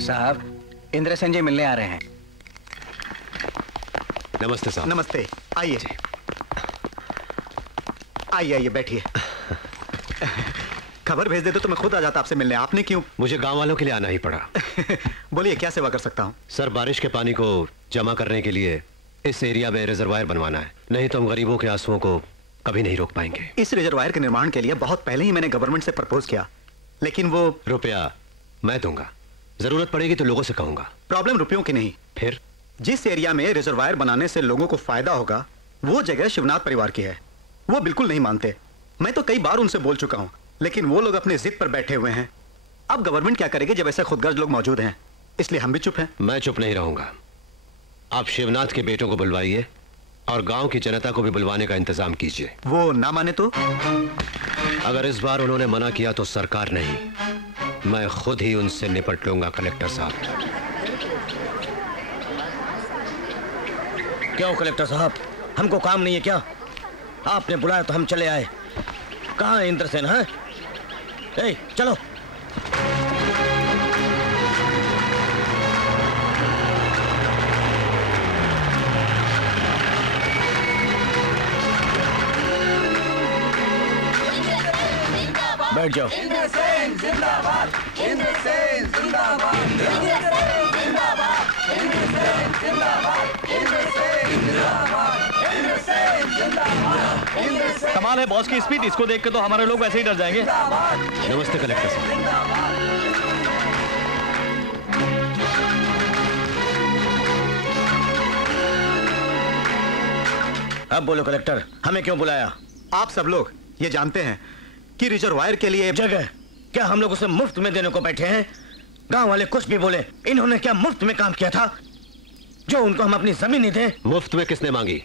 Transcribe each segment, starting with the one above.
साहब, इंद्रसेन जी मिलने आ रहे हैं। नमस्ते साहब। नमस्ते, आइए आइए आइए बैठिए। खबर भेज देते तो मैं खुद आ जाता आपसे मिलने, आपने क्यों? मुझे गांव वालों के लिए आना ही पड़ा। बोलिए क्या सेवा कर सकता हूँ? सर, बारिश के पानी को जमा करने के लिए इस एरिया में रिजर्वायर बनवाना है, नहीं तो हम गरीबों के आंसुओं को कभी नहीं रोक पाएंगे। इस रिजर्वायर के निर्माण के लिए बहुत पहले ही मैंने गवर्नमेंट से प्रपोज किया, लेकिन वो रुपया मैं दूंगा, जरूरत पड़ेगी तो लोगों से कहूंगा। प्रॉब्लम रुपयों की नहीं, फिर जिस एरिया में रिजर्वायर बनाने से लोगों को फायदा होगा वो जगह शिवनाथ परिवार की है। वो बिल्कुल नहीं मानते। मैं तो कई बार उनसे बोल चुका हूं, लेकिन वो लोग अपने जिद पर बैठे हुए हैं। अब गवर्नमेंट क्या करेगी जब ऐसे खुदगर्ज लोग मौजूद हैं? इसलिए हम भी चुप हैं। मैं चुप नहीं रहूंगा। आप शिवनाथ के बेटों को बुलवाइए और गांव की जनता को भी बुलवाने का इंतजाम कीजिए। वो ना माने तो? अगर इस बार उन्होंने मना किया तो सरकार नहीं, मैं खुद ही उनसे निपट लूंगा। कलेक्टर साहब। क्यों कलेक्टर साहब, हमको काम नहीं है क्या? आपने बुलाया तो हम चले आए। कहाँ है इंद्रसेन? है चलो। बैठ जाओ। इंद्रसेन जिंदाबाद, इंद्रसेन जिंदाबाद, इंद्रसेन जिंदाबाद, इंद्रसेन जिंदाबाद, इंद्रसेन जिंदाबाद, इंद्रसेन जिंदाबाद, इंद्रसेन। कमाल है बॉस की स्पीड, इसको देख के तो हमारे लोग वैसे ही डर जाएंगे। नमस्ते कलेक्टर साहब। अब बोलो कलेक्टर, हमें क्यों बुलाया? आप सब लोग ये जानते हैं कि रिजर्वायर के लिए जगह क्या हम लोग उसे मुफ्त में देने को बैठे हैं? गांव वाले कुछ भी बोले, इन्होंने क्या मुफ्त में काम किया था जो उनको हम अपनी जमीन नहीं दें? मुफ्त में किसने मांगी?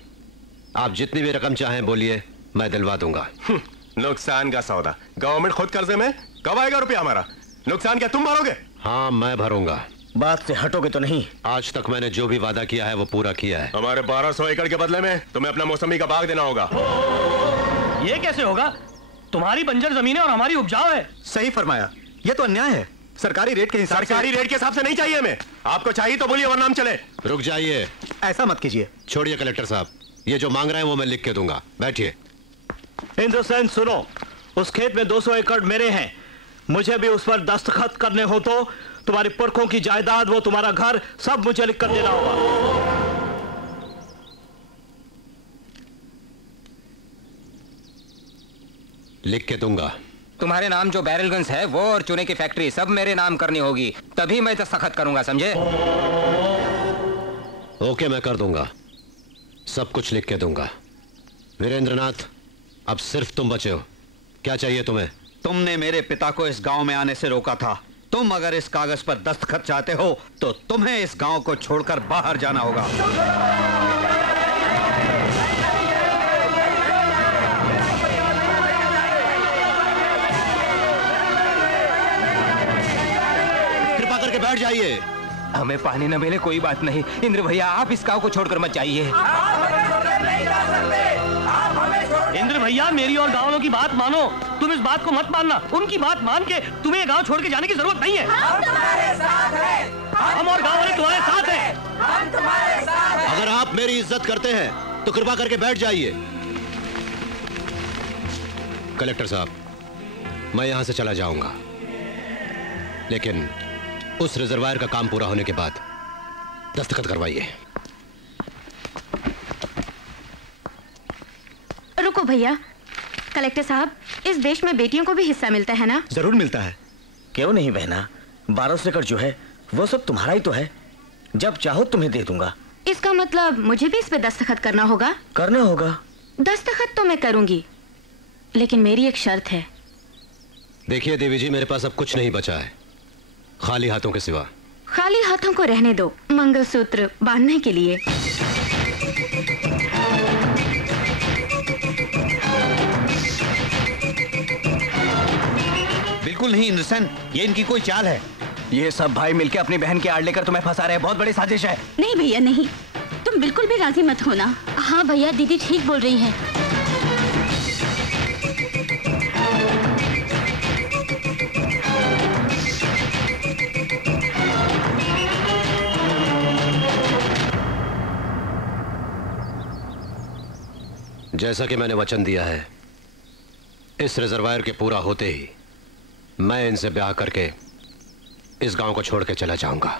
आप जितनी भी रकम चाहें बोलिए, मैं दिलवा दूंगा। नुकसान का सौदा, गवर्नमेंट खुद कर्जे में, कब आएगा रुपया हमारा? नुकसान क्या तुम भरोगे? हाँ, मैं भरूंगा। बात से हटोगे तो नहीं? आज तक मैंने जो भी वादा किया है वो पूरा किया है। हमारे 1200 एकड़ के बदले में तुम्हें अपना मौसमी का बाग देना होगा। ये कैसे होगा? तुम्हारी बंजर जमीन है और हमारी उपजाऊ है। सही फरमाया, ये तो अन्याय है। सरकारी रेट के हिसाब से। सरकारी रेट के हिसाब से नहीं चाहिए हमें। आपको चाहिए तो बोलिए वरना हम चले। रुक जाइए। ऐसा मत कीजिए। छोड़िए कलेक्टर साहब, ये जो मांग रहे हैं वो मैं लिख के दूंगा। बैठिए। इंद्रसेन सुनो, उस खेत में 200 एकड़ मेरे हैं। मुझे भी उस पर दस्तखत करने हो तो तुम्हारे पुरखों की जायदाद, वो तुम्हारा घर, सब मुझे लिख कर देना होगा। लिख के दूंगा। तुम्हारे नाम जो बैरलगंज है वो और चूने की फैक्ट्री सब मेरे नाम करनी होगी, तभी मैं दस्तखत करूंगा, समझे? ओके, मैं कर दूंगा, सब कुछ लिख के दूंगा। वीरेंद्रनाथ, अब सिर्फ तुम बचे हो। क्या चाहिए तुम्हें? तुमने मेरे पिता को इस गांव में आने से रोका था। तुम अगर इस कागज पर दस्तखत चाहते हो तो तुम्हें इस गांव को छोड़कर बाहर जाना होगा। कृपा करके बैठ जाइए। हमें पानी न मिले कोई बात नहीं, इंद्र भैया आप इस गांव को छोड़कर मत जाइए। इंद्र भैया, मेरी और गांव वालों की बात मानो, तुम इस बात को मत मानना। उनकी बात मान के तुम्हें ये गांव छोड़ के जाने की जरूरत नहीं है। हम तुम्हारे साथ हैं। हम और गांव वाले तुम्हारे साथ हैं। हम तुम्हारे साथ हैं। अगर आप मेरी इज्जत करते हैं तो कृपा करके बैठ जाइए। कलेक्टर साहब, मैं यहां से चला जाऊंगा, लेकिन उस रिजर्वायर का काम पूरा होने के बाद दस्तखत करवाइए। रुको भैया, कलेक्टर साहब, इस देश में बेटियों को भी हिस्सा मिलता है ना? जरूर मिलता है। क्यों नहीं बहना, 1200 एकड़ जो है वो सब तुम्हारा ही तो है। जब चाहो तुम्हें दे दूंगा। इसका मतलब मुझे भी इस पे दस्तखत करना होगा? करना होगा। दस्तखत तो मैं करूंगी, लेकिन मेरी एक शर्त है। देखिए देवी जी, मेरे पास अब कुछ नहीं बचा है खाली हाथों के सिवा। खाली हाथों को रहने दो, मंगलसूत्र बांधने के लिए। बिल्कुल नहीं इंद्रसेन, ये इनकी कोई चाल है। ये सब भाई मिलके अपनी बहन की आड़ लेकर तुम्हें फंसा रहे हैं, बहुत बड़ी साजिश है। नहीं भैया नहीं, तुम बिल्कुल भी राजी मत होना। हाँ भैया, दीदी ठीक बोल रही हैं। जैसा कि मैंने वचन दिया है, इस रिजर्वायर के पूरा होते ही मैं इनसे ब्याह करके इस गांव को छोड़ के चला जाऊंगा।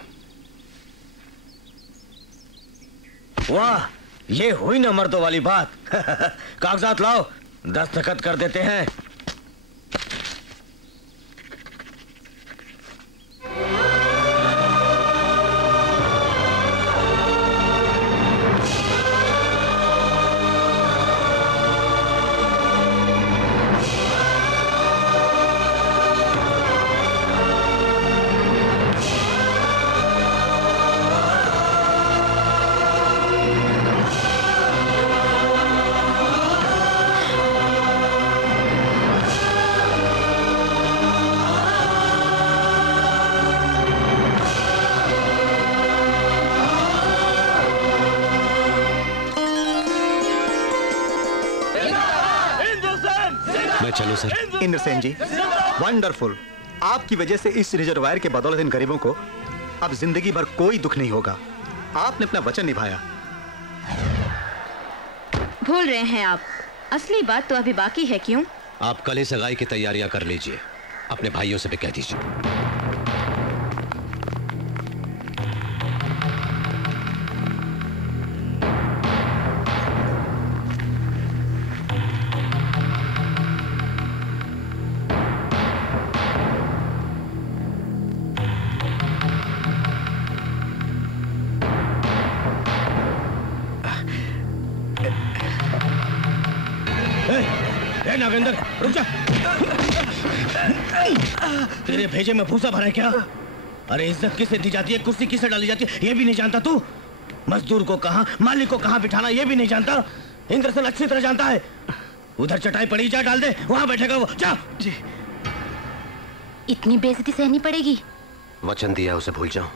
वाह, ये हुई ना मर्दों वाली बात। कागजात लाओ, दस्तखत कर देते हैं। चलो सर। इंद्रसेन जी, वंडरफुल। आपकी वजह से इस रिजर्वायर के बदौलत इन गरीबों को अब जिंदगी भर कोई दुख नहीं होगा। आपने अपना वचन निभाया। भूल रहे हैं आप, असली बात तो अभी बाकी है। क्यों? आप कल ही सगाई की तैयारियां कर लीजिए, अपने भाइयों से भी कह दीजिए। नागेंद्र, रुक जा। तेरे भेजे में भूसा भरा है क्या? अरे इज्जत किसे दी जाती है, कुर्सी किसे डाली जाती है, ये भी नहीं जानता तू? मजदूर को कहां, मालिक को कहां बिठाना, ये भी नहीं जानता? इंद्रसेन अच्छी तरह जानता है। उधर चटाई पड़ी, जा डाल दे, वहां बैठेगा वो। जा। जी। इतनी बेइज्जती सहनी पड़ेगी? वचन दिया उसे भूल जाओ।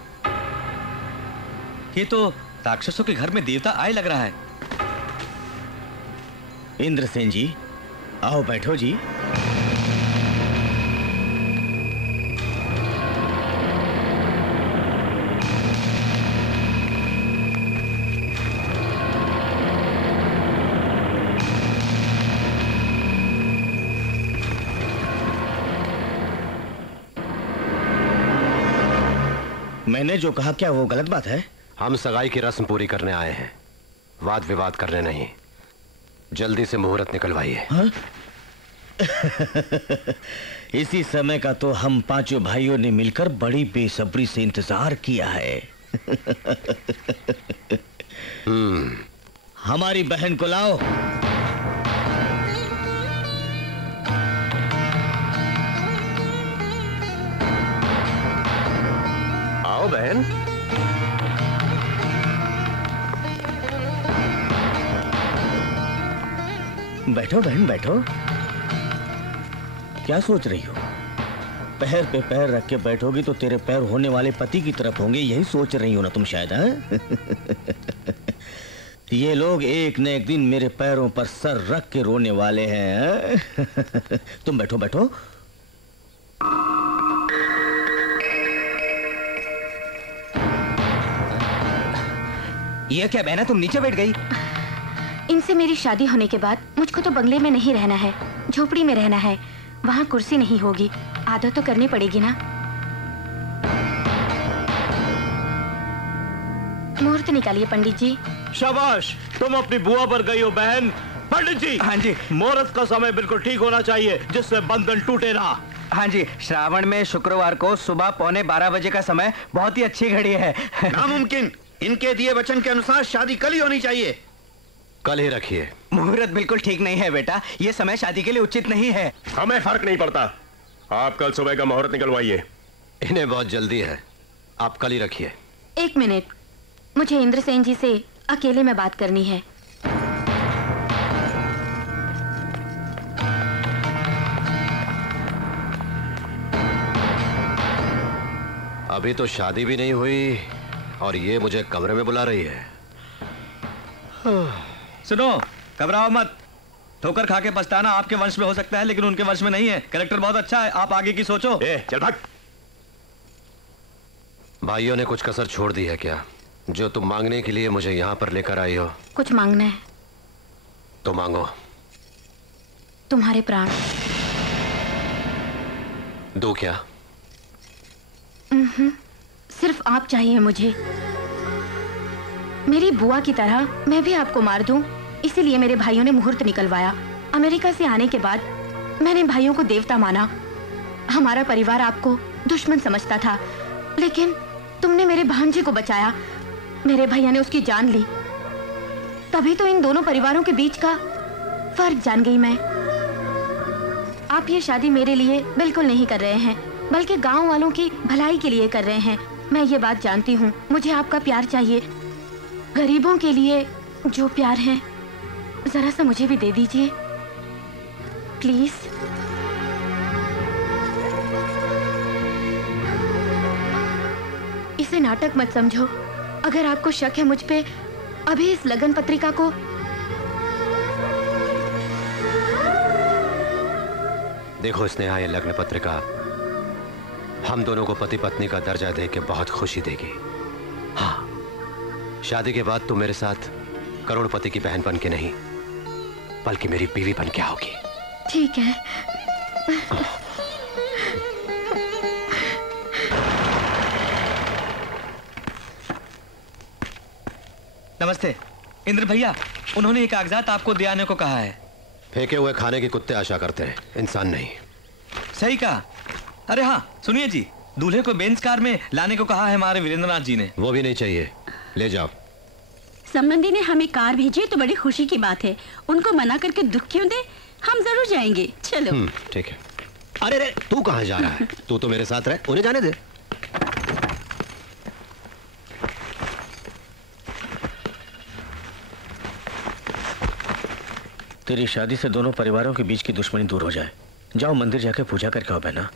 ये तो राक्षसों के घर में देवता आए लग रहा है। इंद्रसेन जी, आओ बैठो जी। मैंने जो कहा क्या वो गलत बात है? हम सगाई की रस्म पूरी करने आए हैं, वाद विवाद करने नहीं। जल्दी से मुहूर्त निकलवाइए। हाँ? इसी समय का तो हम पांचों भाइयों ने मिलकर बड़ी बेसब्री से इंतजार किया है। हमारी बहन को लाओ। आओ बहन। बैठो बहन, बैठो। क्या सोच रही हो? पैर पे पैर रख के बैठोगी तो तेरे पैर होने वाले पति की तरफ होंगे, यही सोच रही हो ना तुम शायद? ये लोग एक न एक दिन मेरे पैरों पर सर रख के रोने वाले हैं। तुम बैठो बैठो। ये क्या बहना, तुम नीचे बैठ गई? इनसे मेरी शादी होने के बाद मुझको तो बंगले में नहीं रहना है, झोपड़ी में रहना है। वहाँ कुर्सी नहीं होगी, आदत तो करनी पड़ेगी ना। मुहूर्त निकालिए पंडित जी। शाबाश, तुम अपनी बुआ पर गई हो बहन। पंडित जी। हाँ जी। मुहूर्त का समय बिल्कुल ठीक होना चाहिए, जिससे बंधन टूटे ना। हाँ जी, श्रावण में शुक्रवार को सुबह 11:15 बजे का समय बहुत ही अच्छी घड़ी है। नामुमकिन, इनके दिए वचन के अनुसार शादी कल ही होनी चाहिए। कल ही रखिए। मुहूर्त बिल्कुल ठीक नहीं है बेटा, ये समय शादी के लिए उचित नहीं है। हमें फर्क नहीं पड़ता, आप कल सुबह का मुहूर्त निकलवाइए। इन्हें बहुत जल्दी है, आप कल ही रखिए। एक मिनट, मुझे इंद्रसेन जी से अकेले में बात करनी है। अभी तो शादी भी नहीं हुई और ये मुझे कमरे में बुला रही है। सुनो, घबराओ मत। ठोकर खा के पछताना आपके वंश में हो सकता है, लेकिन उनके वंश में नहीं है। कैरेक्टर बहुत अच्छा है, आप आगे की सोचो। चल भाग। भाइयों ने कुछ कसर छोड़ दी है क्या, जो तुम मांगने के लिए मुझे यहाँ पर लेकर आई हो? कुछ मांगना है तो मांगो। तुम्हारे प्राण। दो क्या? सिर्फ आप चाहिए मुझे। मेरी बुआ की तरह मैं भी आपको मार दूं, इसीलिए मेरे भाइयों ने मुहूर्त निकलवाया। अमेरिका से आने के बाद मैंने भाइयों को देवता माना। हमारा परिवार आपको दुश्मन समझता था, लेकिन तुमने मेरे भांजे को बचाया। मेरे भैया ने उसकी जान ली, तभी तो इन दोनों परिवारों के बीच का फर्क जान गई मैं। आप ये शादी मेरे लिए बिल्कुल नहीं कर रहे हैं, बल्कि गांव वालों की भलाई के लिए कर रहे हैं। मैं ये बात जानती हूँ। मुझे आपका प्यार चाहिए। गरीबों के लिए जो प्यार है, जरा सा मुझे भी दे दीजिए प्लीज। इसे नाटक मत समझो। अगर आपको शक है मुझ पे, अभी इस लगन पत्रिका को देखो स्नेहा, ये लग्न पत्रिका हम दोनों को पति पत्नी का दर्जा देके बहुत खुशी देगी। हाँ, शादी के बाद तुम मेरे साथ करोड़पति की बहन बन के नहीं, बल्कि मेरी बीवी बन के आओगी। ठीक है। नमस्ते इंद्र भैया, उन्होंने ये कागजात आपको दे आने को कहा है। फेंके हुए खाने की कुत्ते आशा करते हैं, इंसान नहीं। सही कहा। अरे हाँ सुनिए जी, दूल्हे को बेंच कार में लाने को कहा है हमारे वीरेंद्रनाथ जी ने। वो भी नहीं चाहिए, ले जाओ। संबंधी ने हमें कार भेजी तो बड़ी खुशी की बात है। उनको मना करके दुख क्यों दे? हम जरूर जाएंगे। चलो। ठीक है। अरे रे, तू कहाँ जा रहा है? तू तो मेरे साथ रहे, उन्हें जाने दे। तेरी शादी से दोनों परिवारों के बीच की दुश्मनी दूर हो जाए। जाओ मंदिर जाके पूजा करके आओ बहना।